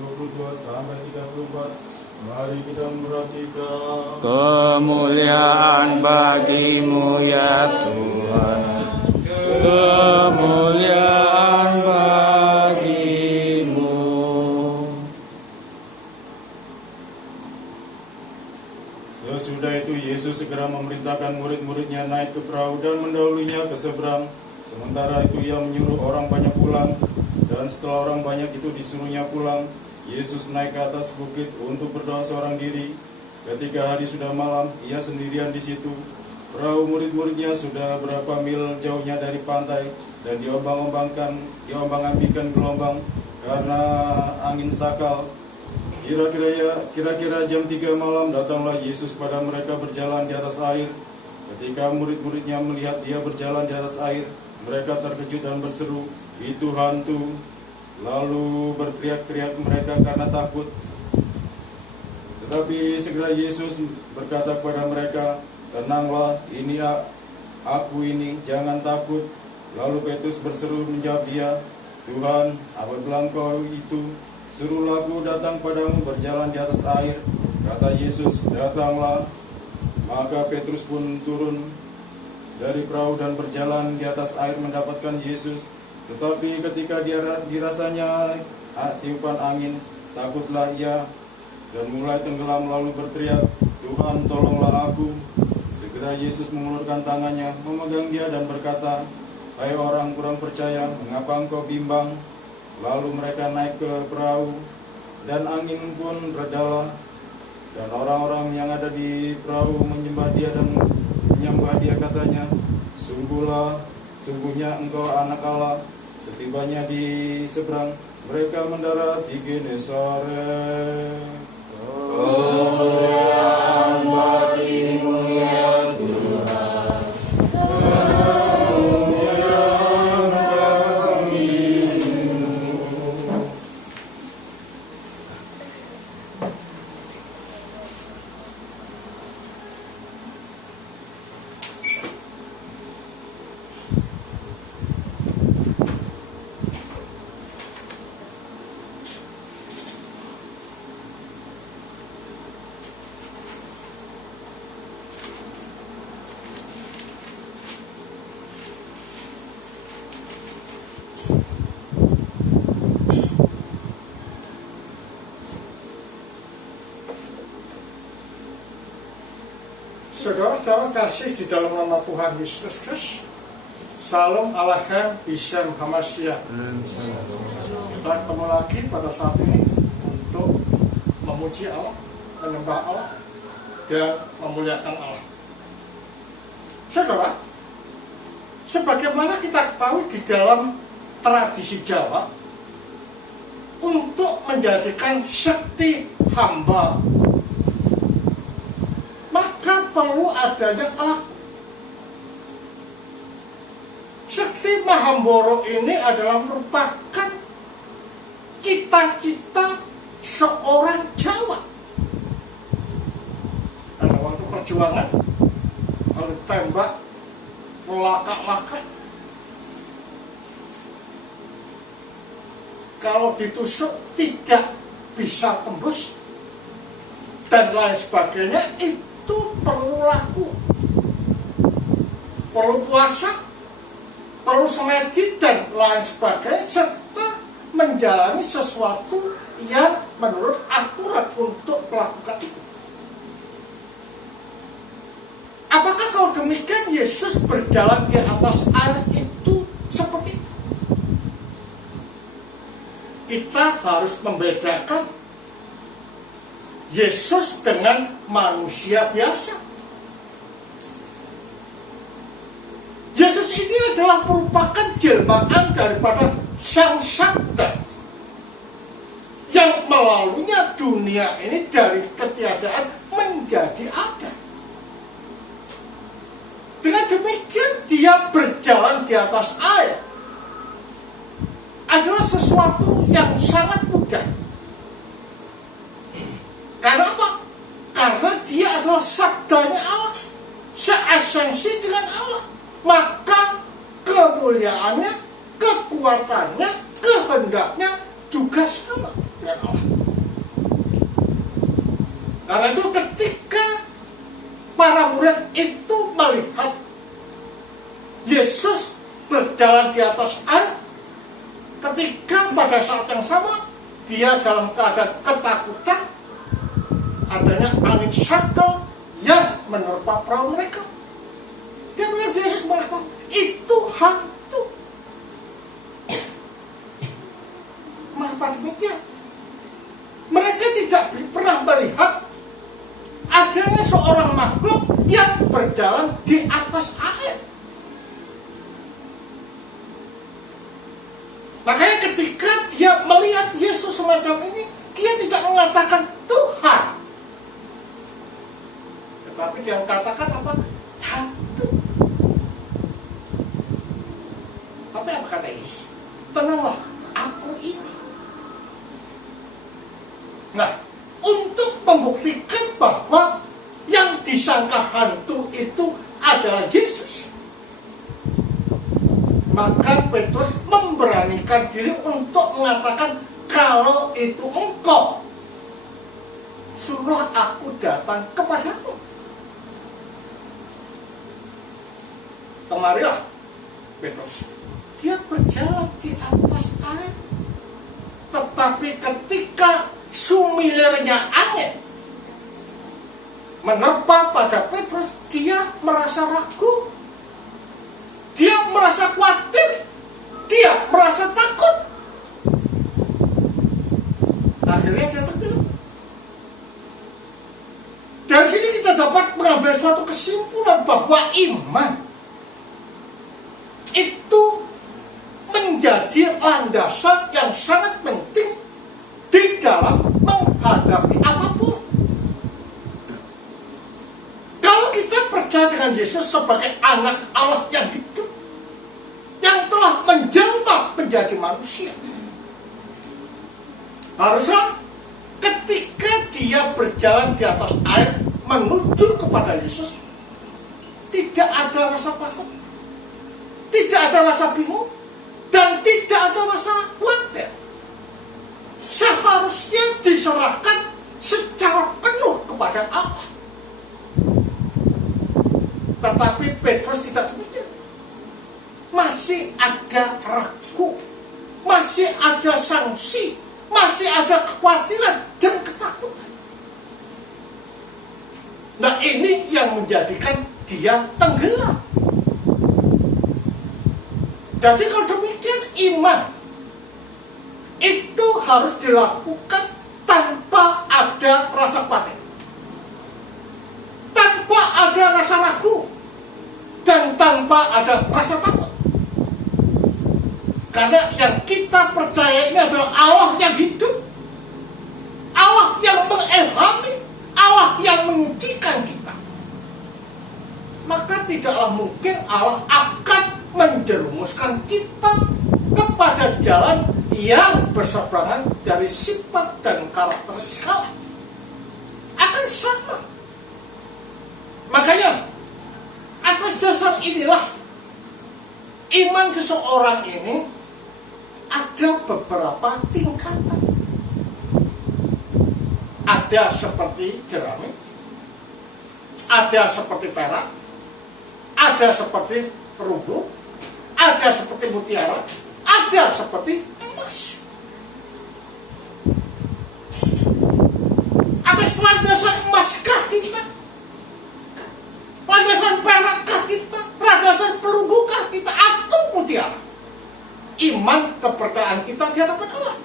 22 sampai 34. Mari kita memperhatikan. Kemuliaan bagimu ya Tuhan, kemuliaan bagimu. Sesudah itu Yesus segera memerintahkan murid-muridnya naik ke perahu dan mendahulunya ke seberang. Sementara itu ia menyuruh orang banyak pulang, dan setelah orang banyak itu disuruhnya pulang, Yesus naik ke atas bukit untuk berdoa seorang diri. Ketika hari sudah malam, ia sendirian di situ. Perahu murid-muridnya sudah berapa mil jauhnya dari pantai, dan diombang-ambingkan gelombang karena angin sakal. Kira-kira jam 3 malam datanglah Yesus pada mereka berjalan di atas air. Ketika murid-muridnya melihat dia berjalan di atas air, mereka terkejut dan berseru, "Itu hantu!" Lalu berteriak-teriak mereka karena takut. Tetapi segera Yesus berkata kepada mereka, "Tenanglah, ini aku ini, jangan takut." Lalu Petrus berseru menjawab dia, "Tuhan, apabila Engkau itu, suruhlah aku datang padamu berjalan di atas air." Kata Yesus, "Datanglah." Maka Petrus pun turun dari perahu dan berjalan di atas air mendapatkan Yesus. Tetapi ketika dirasanya tiupan angin, takutlah ia dan mulai tenggelam lalu berteriak, "Tuhan, tolonglah aku." Segera Yesus mengulurkan tangannya, memegang dia dan berkata, "Hai orang kurang percaya, mengapa engkau bimbang?" Lalu mereka naik ke perahu, dan angin pun redalah. Dan orang-orang yang ada di perahu menyembah dia dan menyembah dia, katanya, "Sungguhnya engkau anak Allah." Setibanya di seberang, mereka mendarat di Genesaret. Kemuliaan bagimu ya Tuhan, kemuliaan bagimu. Saudara-saudara kasih di dalam nama Tuhan Yesus Kristus, Salam Aleichem Bishem Hamashiach. Kita ketemu lagi pada saat ini untuk memuji Allah, menyembah Allah, dan memuliakan Allah. Saudara, sebagaimana kita ketahui di dalam tradisi Jawa, untuk menjadikan sekti hamba, maka perlu adanya alat. Sekti Mahamboro ini adalah merupakan cita-cita seorang Jawa. Pada waktu perjuangan, harus tembak, melakak-lakak. Kalau ditusuk tidak bisa tembus dan lain sebagainya, itu perlu laku, perlu puasa, perlu semedi dan lain sebagainya, serta menjalani sesuatu yang menurut aturan untuk melakukan itu. Apakah kalau demikian Yesus berjalan di atas air itu seperti itu? Kita harus membedakan Yesus dengan manusia biasa. Yesus ini adalah merupakan jelmaan daripada Sang Sabda yang melaluinya dunia ini dari ketiadaan menjadi ada. Dengan demikian dia berjalan di atas air adalah sesuatu yang sangat mudah. Karena apa? Karena dia adalah sabdanya Allah, seesensi dengan Allah. Maka kemuliaannya, kekuatannya, kehendaknya juga sama. dengan Allah. Karena itu ketika para murid itu melihat Yesus berjalan di atas air, ketika pada saat yang sama dia dalam keadaan ketakutan, adanya angin sakal yang menerpa perahu mereka. Dia melihat Yesus mengatakan, itu hantu. Mengapa demikian? Mereka tidak pernah melihat adanya seorang makhluk yang berjalan di atas air. Makanya ketika dia melihat Yesus semacam ini, dia tidak mengatakan Tuhan, tetapi dia mengatakan apa? Hantu. Apa yang kata Yesus? Tenanglah, aku ini. Nah, untuk membuktikan bahwa yang disangka hantu itu adalah Yesus, maka Petrus memberanikan diri untuk mengatakan, kalau itu engkau, suruhlah aku datang kepadamu. Kemarilah Petrus. Dia berjalan di atas air. Tetapi ketika sumilirnya angin menerpa pada Petrus, dia merasa ragu. Dia merasa khawatir. Dia merasa takut. Akhirnya dia tertidur. Dari sini kita dapat mengambil suatu kesimpulan bahwa iman itu menjadi landasan yang sangat penting di dalam menghadapi apapun. Kalau kita percaya dengan Yesus sebagai anak Allah yang hidup, yang telah menjelma menjadi manusia, haruslah ketika dia berjalan di atas air menuju kepada Yesus, tidak ada rasa takut, tidak ada rasa bingung, dan tidak ada rasa khawatir. Seharusnya diserahkan secara penuh kepada Allah. Tetapi Petrus tidak demikian. Masih ada ragu, masih ada sanksi, masih ada kekhawatiran dan ketakutan. Nah, ini yang menjadikan dia tenggelam. Jadi kalau demikian, iman itu harus dilakukan tanpa ada rasa khawatir, tanpa ada rasa ragu, dan tanpa ada rasa takut. Karena yang kita percaya ini adalah Allah yang hidup, Allah yang mengilhami, Allah yang mengujikan kita. Maka tidaklah mungkin Allah akan menjerumuskan kita kepada jalan yang berseberangan dari sifat dan karakteristik Allah. Akan sama. Makanya atas dasar inilah iman seseorang ini ada beberapa tingkatan. Ada seperti jerami, ada seperti perak, ada seperti perunggu, ada seperti mutiara, ada seperti emas. Atas landasan emaskah kita? Landasan perakkah kita? Landasan perunggukah kita? Atau mutiara? Iman kepercayaan kita di hadapan Allah.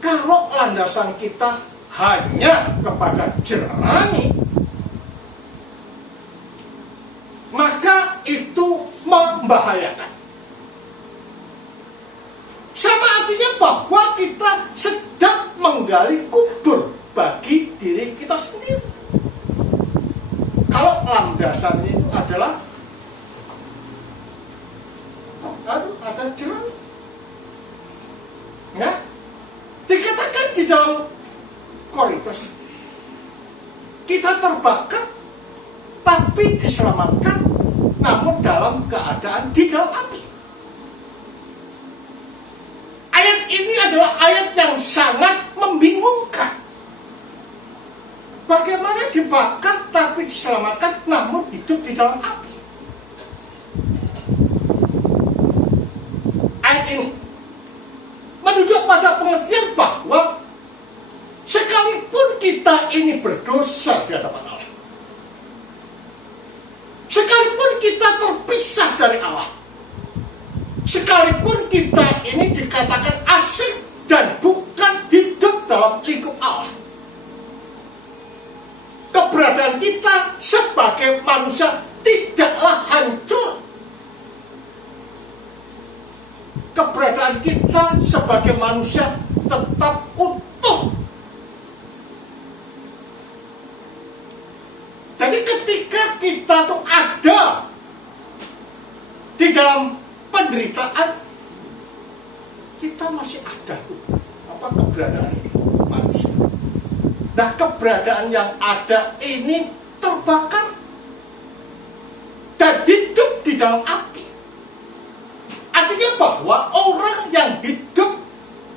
Kalau landasan kita hanya kepada jerami, maka itu membahayakan. Sama artinya bahwa kita sedang menggali kubur bagi diri kita sendiri. Kalau landasannya itu adalah ada jerami, ya, dikatakan di dalam Korintus, kita terbakar tapi diselamatkan, namun dalam keadaan di dalam api. Ayat ini adalah ayat yang sangat membingungkan. Bagaimana dibakar tapi diselamatkan namun hidup di dalam api? Ayat ini menunjuk pada pengertian bahwa sekalipun kita ini berdosa di hadapan Allah, sekalipun kita terpisah dari Allah, sekalipun kita ini dikatakan asing dan bukan hidup dalam lingkup Allah, keberadaan kita sebagai manusia tidaklah hancur. Keberadaan kita sebagai manusia tetap utuh. Jadi ketika kita tuh ada di dalam penderitaan, kita masih ada tuh keberadaan ini manusia. Nah, keberadaan yang ada ini terbakar dan hidup di dalam api. Artinya bahwa orang yang hidup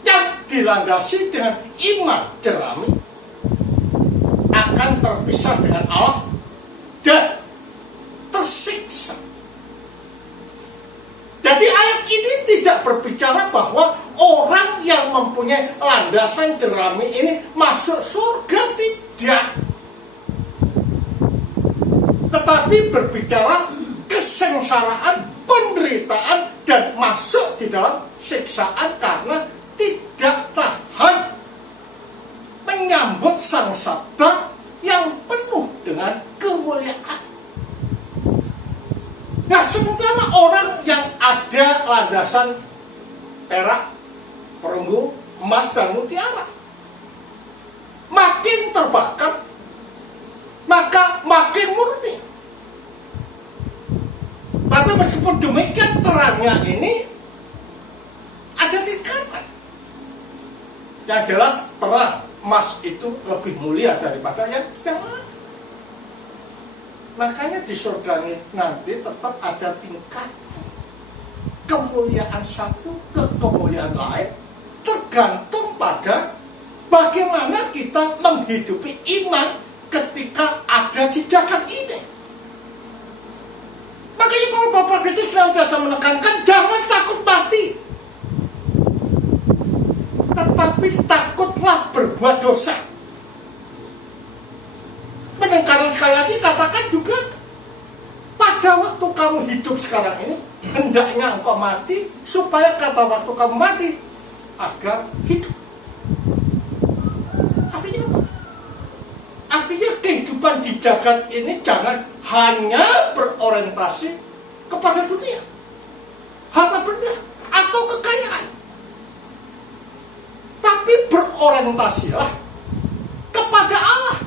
yang dilandasi dengan iman jerami akan terpisah dengan Allah dan tersiksa. Jadi ayat ini tidak berbicara bahwa orang yang mempunyai landasan jerami ini masuk surga, tidak. Tetapi berbicara kesengsaraan, penderitaan, dan masuk di dalam siksaan karena tidak tahan menyambut sang sabda yang penuh dengan kemuliaan. Nah, sementara orang yang ada landasan perak, perunggu, emas, dan mutiara makin terbakar, maka makin murni. Tapi meskipun demikian terangnya ini ada tingkatan. Yang jelas terang emas itu lebih mulia daripada yang lain. Makanya di surga nanti tetap ada tingkat kemuliaan satu ke kemuliaan lain, tergantung pada bagaimana kita menghidupi iman ketika ada di jagat ini. Makanya para bapak kritis senantiasa menekankan jangan takut mati, tetapi takutlah berbuat dosa. Karena sekali lagi katakan juga, pada waktu kamu hidup sekarang ini hendaknya engkau mati supaya kata waktu kamu mati agar hidup. Artinya apa? Artinya kehidupan di jagat ini jangan hanya berorientasi kepada dunia, harta benda atau kekayaan, tapi berorientasilah kepada Allah.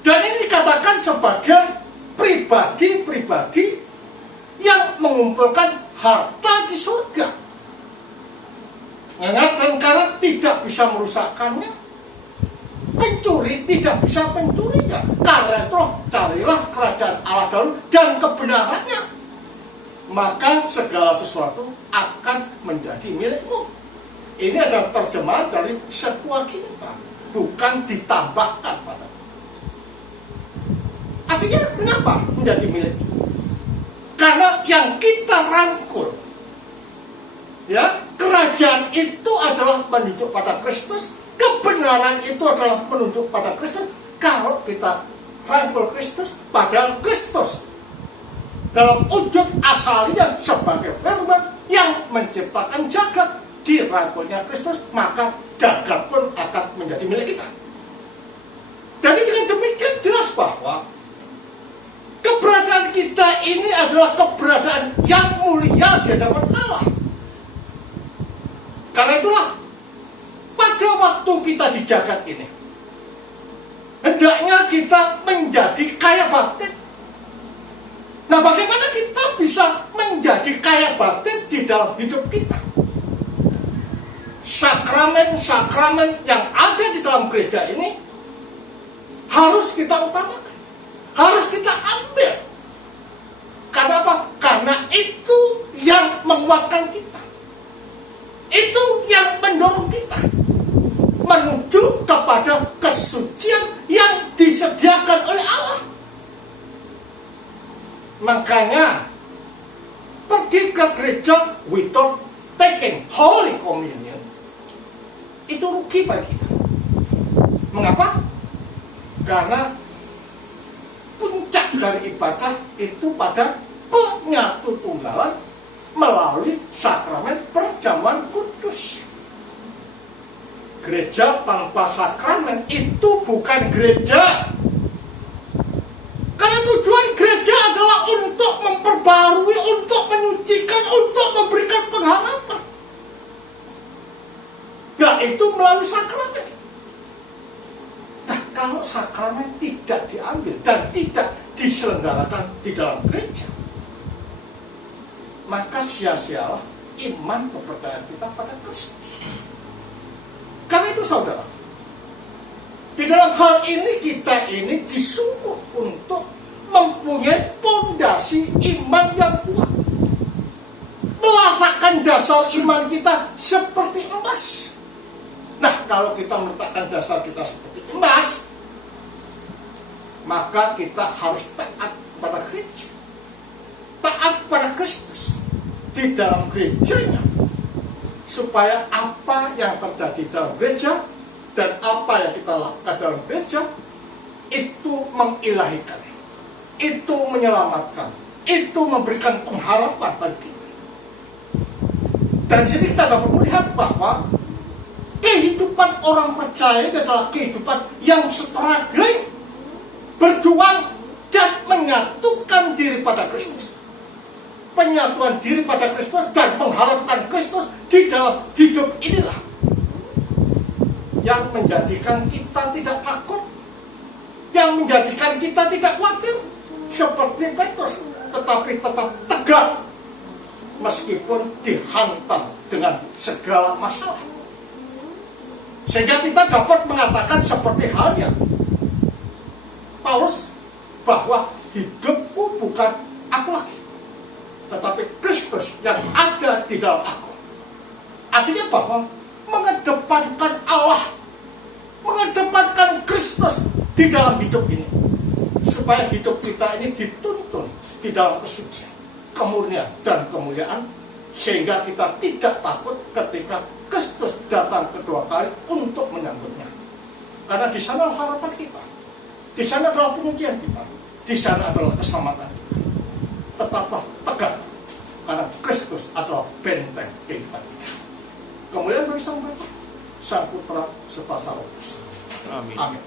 Dan ini dikatakan sebagai pribadi-pribadi yang mengumpulkan harta di surga. Ingat, dan karat tidak bisa merusakkannya, pencuri tidak bisa mencurinya. Karena itu carilah kerajaan Allah dahulu dan kebenarannya, maka segala sesuatu akan menjadi milikmu. Ini adalah terjemahan dari Septuaginta, bukan ditambahkan pada. Artinya kenapa menjadi milik? Karena yang kita rangkul, ya, kerajaan itu adalah menunjuk pada Kristus, kebenaran itu adalah menunjuk pada Kristus. Kalau kita rangkul Kristus, padahal Kristus dalam wujud asalnya sebagai firman yang menciptakan jagat, dirangkulnya Kristus, maka jagat pun akan menjadi milik kita. Jadi dengan demikian jelas bahwa keberadaan kita ini adalah keberadaan yang mulia di hadapan Allah. Karena itulah pada waktu kita di jagat ini hendaknya kita menjadi kaya batin. Nah, bagaimana kita bisa menjadi kaya batin di dalam hidup kita? Sakramen-sakramen yang ada di dalam gereja ini harus kita utamakan, harus kita ambil. Karena apa? Karena itu yang menguatkan kita. Itu yang mendorong kita menuju kepada kesucian yang disediakan oleh Allah. Makanya pergi ke gereja without taking Holy Communion itu rugi bagi kita. Mengapa? Karena puncak dari ibadah itu pada penyatu tunggalan melalui sakramen perjamuan kudus. Gereja tanpa sakramen itu bukan gereja. Karena tujuan gereja adalah untuk memperbarui, untuk menyucikan, untuk memberikan pengharapan. Nah, itu melalui sakramen. Nah, kalau sakramen tidak diambil dan tidak diselenggarakan di dalam gereja, maka sia-sialah iman kepercayaan kita pada Kristus. Karena itu saudara, di dalam hal ini kita ini disuruh untuk mempunyai pondasi iman yang kuat, meletakkan dasar iman kita seperti emas. Nah, kalau kita meletakkan dasar kita seperti emas, maka kita harus taat pada gereja, taat pada Kristus di dalam gerejanya, supaya apa yang terjadi dalam gereja dan apa yang kita lakukan dalam gereja itu mengilahikan, itu menyelamatkan, itu memberikan pengharapan bagi kita. Dan sini kita dapat melihat bahwa kehidupan orang percaya adalah kehidupan yang struggling, berjuang dan menyatukan diri pada Kristus. Penyatuan diri pada Kristus dan mengharapkan Kristus di dalam hidup inilah yang menjadikan kita tidak takut, yang menjadikan kita tidak khawatir seperti Petrus, tetapi tetap tegak meskipun dihantam dengan segala masalah. Sehingga kita dapat mengatakan seperti halnya Paulus, bahwa hidupku bukan aku lagi, tetapi Kristus yang ada di dalam aku. Artinya bahwa mengedepankan Allah, mengedepankan Kristus di dalam hidup ini, supaya hidup kita ini dituntun di dalam kesucian, kemurnian dan kemuliaan, sehingga kita tidak takut ketika Kristus datang kedua kali untuk menyambutnya. Karena di sana harapan kita, di sana adalah pengujian kita, di sana adalah keselamatan kita. Tetaplah tegak, karena Kristus adalah benteng kehidupan kita. Kemudian bagi Sang Bapa, Sang Putra, serta Sang Roh Kudus. Amin. Amin.